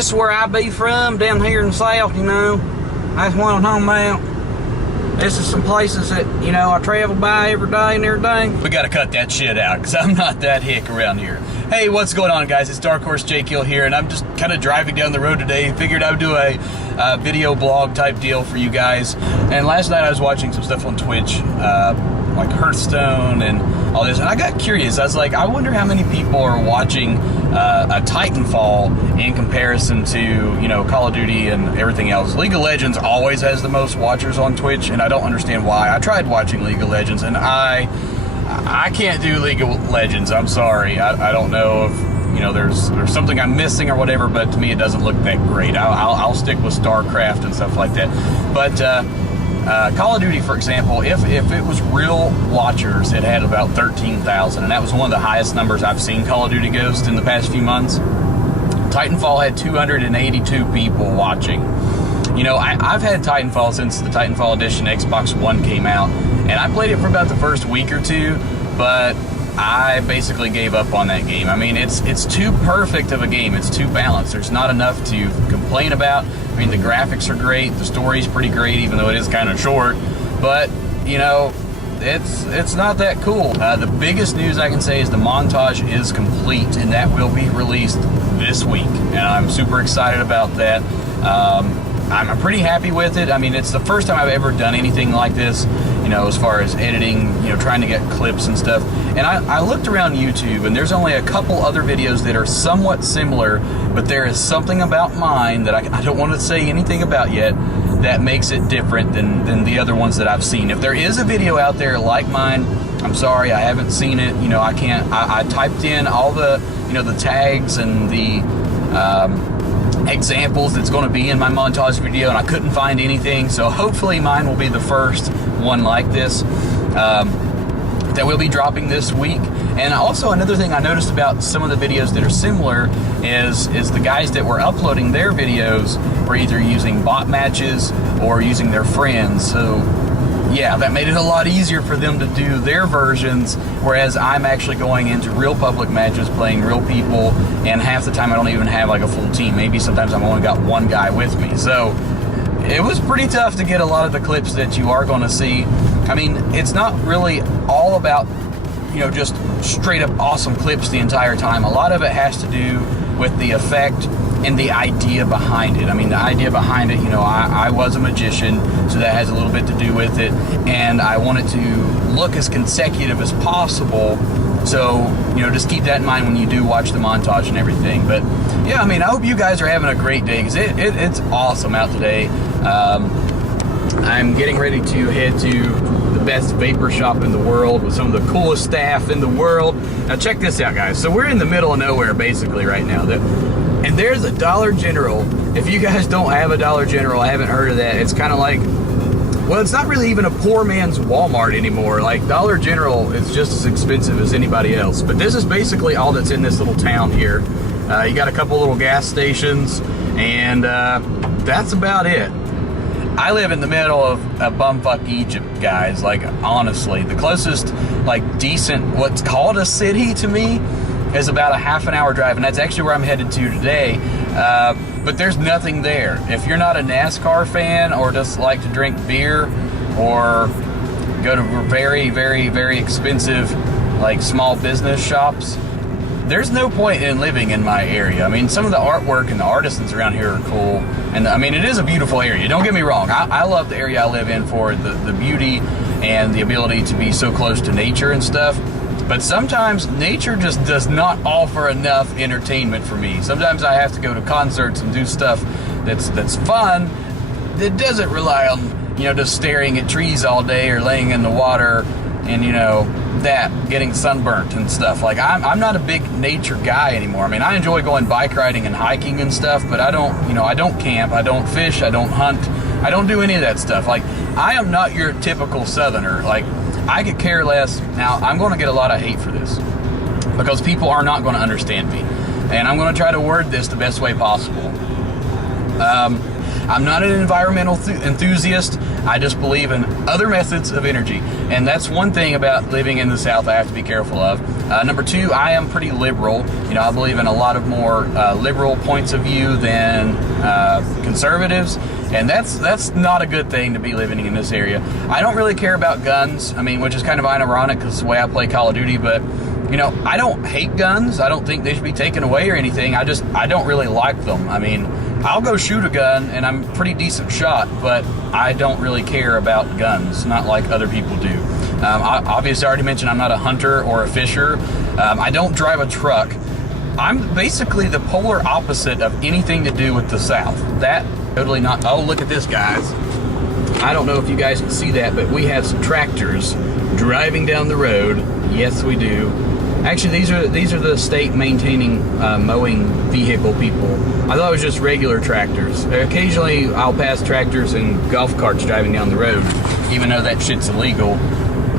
this is where I be from, down here in the south, you know. That's what I'm talking about. This is some places that, you know, I travel by every day and everything. We gotta cut that shit out, because I'm not that hick around here. Hey, what's going on, guys? It's Dark Horse Jake Hill here, and I'm just kind of driving down the road today. Figured I would do a video blog type deal for you guys. And last night I was watching some stuff on Twitch, like Hearthstone and all this, and I got curious. I was like, I wonder how many people are watching a Titanfall in comparison to, you know, Call of Duty and everything else. League of Legends always has the most watchers on Twitch, and I don't understand why. I tried watching League of Legends, and I can't do League of Legends. I'm sorry. I don't know if, you know, there's something I'm missing or whatever, but to me it doesn't look that great. I'll stick with StarCraft and stuff like that. But Call of Duty, for example, if it was real watchers, it had about 13,000, and that was one of the highest numbers I've seen Call of Duty Ghost in the past few months. Titanfall had 282 people watching. You know, I've had Titanfall since the Titanfall Edition Xbox One came out, and I played it for about the first week or two, but I basically gave up on that game. I mean, it's too perfect of a game. It's too balanced. There's not enough to complain about. I mean, the graphics are great. The story's pretty great, even though it is kind of short. But, you know, it's not that cool. The biggest news I can say is the montage is complete, and that will be released this week. And I'm super excited about that. I'm pretty happy with it. I mean, it's the first time I've ever done anything like this, you know, as far as editing, you know, trying to get clips and stuff. And I looked around YouTube, and there's only a couple other videos that are somewhat similar, but there is something about mine that I don't want to say anything about yet that makes it different than the other ones that I've seen. If there is a video out there like mine, I'm sorry, I haven't seen it. You know, I can't. I typed in all the, you know, the tags and the examples that's going to be in my montage video, and I couldn't find anything. So hopefully mine will be the first one like this that will be dropping this week. And also another thing I noticed about some of the videos that are similar is the guys that were uploading their videos were either using bot matches or using their friends. So yeah, that made it a lot easier for them to do their versions, whereas I'm actually going into real public matches, playing real people, and half the time I don't even have like a full team. Maybe sometimes I've only got one guy with me. So it was pretty tough to get a lot of the clips that you are going to see. I mean, it's not really all about, you know, just straight up awesome clips the entire time. A lot of it has to do with the effect and the idea behind it. I mean, the idea behind it, you know, I was a magician, so that has a little bit to do with it, and I wanted to look as consecutive as possible. So, you know, just keep that in mind when you do watch the montage and everything. But yeah, I mean, I hope you guys are having a great day, because it's awesome out today. I'm getting ready to head to the best vapor shop in the world with some of the coolest staff in the world. Now check this out, guys. So we're in the middle of nowhere basically right now. And there's a Dollar General. If you guys don't have a Dollar General, I haven't heard of that. It's kind of like, well, it's not really even a poor man's Walmart anymore. Like, Dollar General is just as expensive as anybody else. But this is basically all that's in this little town here. You got a couple little gas stations, and that's about it. I live in the middle of bumfuck Egypt, guys. Like, honestly, the closest, like, decent, what's called a city to me is about a half an hour drive, and that's actually where I'm headed to today. But there's nothing there. If you're not a NASCAR fan, or just like to drink beer, or go to very, very, very expensive, like, small business shops, there's no point in living in my area. I mean, some of the artwork and the artisans around here are cool, and I mean, it is a beautiful area. Don't get me wrong. I love the area I live in for the beauty and the ability to be so close to nature and stuff. But sometimes nature just does not offer enough entertainment for me. Sometimes I have to go to concerts and do stuff that's fun, that doesn't rely on, you know, just staring at trees all day or laying in the water and, you know, that getting sunburnt and stuff. Like, I'm not a big nature guy anymore. I mean, I enjoy going bike riding and hiking and stuff, but I don't, you know, I don't camp, I don't fish, I don't hunt, I don't do any of that stuff. Like, I am not your typical Southerner. Like, I could care less. Now, I'm going to get a lot of hate for this, because people are not going to understand me, and I'm going to try to word this the best way possible. I'm not an environmental enthusiast. I just believe in other methods of energy. And that's one thing about living in the South I have to be careful of. Number two, I am pretty liberal. You know, I believe in a lot of more liberal points of view than conservatives. And that's not a good thing to be living in this area. I don't really care about guns. I mean, which is kind of ironic because it's the way I play Call of Duty, but you know, I don't hate guns. I don't think they should be taken away or anything. I don't really like them. I mean, I'll go shoot a gun and I'm a pretty decent shot, but I don't really care about guns, not like other people do. I obviously already mentioned I'm not a hunter or a fisher. I don't drive a truck. I'm basically the polar opposite of anything to do with the South. That totally not. Oh, look at this, guys. I don't know if you guys can see that, but we have some tractors driving down the road. Yes, we do. Actually, these are the state maintaining mowing vehicle people. I thought it was just regular tractors. Occasionally, I'll pass tractors and golf carts driving down the road, even though that shit's illegal.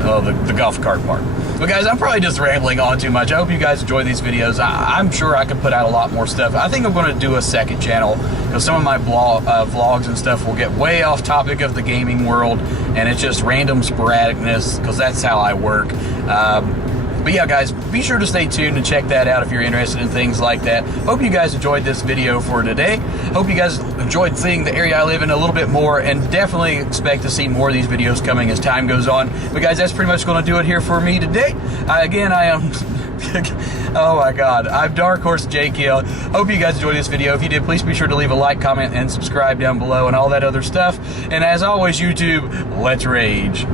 The golf cart part. But guys, I'm probably just rambling on too much. I hope you guys enjoy these videos. I'm sure I could put out a lot more stuff. I think I'm going to do a second channel because some of my vlogs and stuff will get way off topic of the gaming world, and it's just random sporadicness because that's how I work. But yeah, guys, be sure to stay tuned and check that out if you're interested in things like that. Hope you guys enjoyed this video for today. Hope you guys enjoyed seeing the area I live in a little bit more, and definitely expect to see more of these videos coming as time goes on. But guys, that's pretty much going to do it here for me today. Again, I am... oh my god, I'm Dark Horse Jake Hill. Hope you guys enjoyed this video. If you did, please be sure to leave a like, comment, and subscribe down below and all that other stuff. And as always, YouTube, let's rage.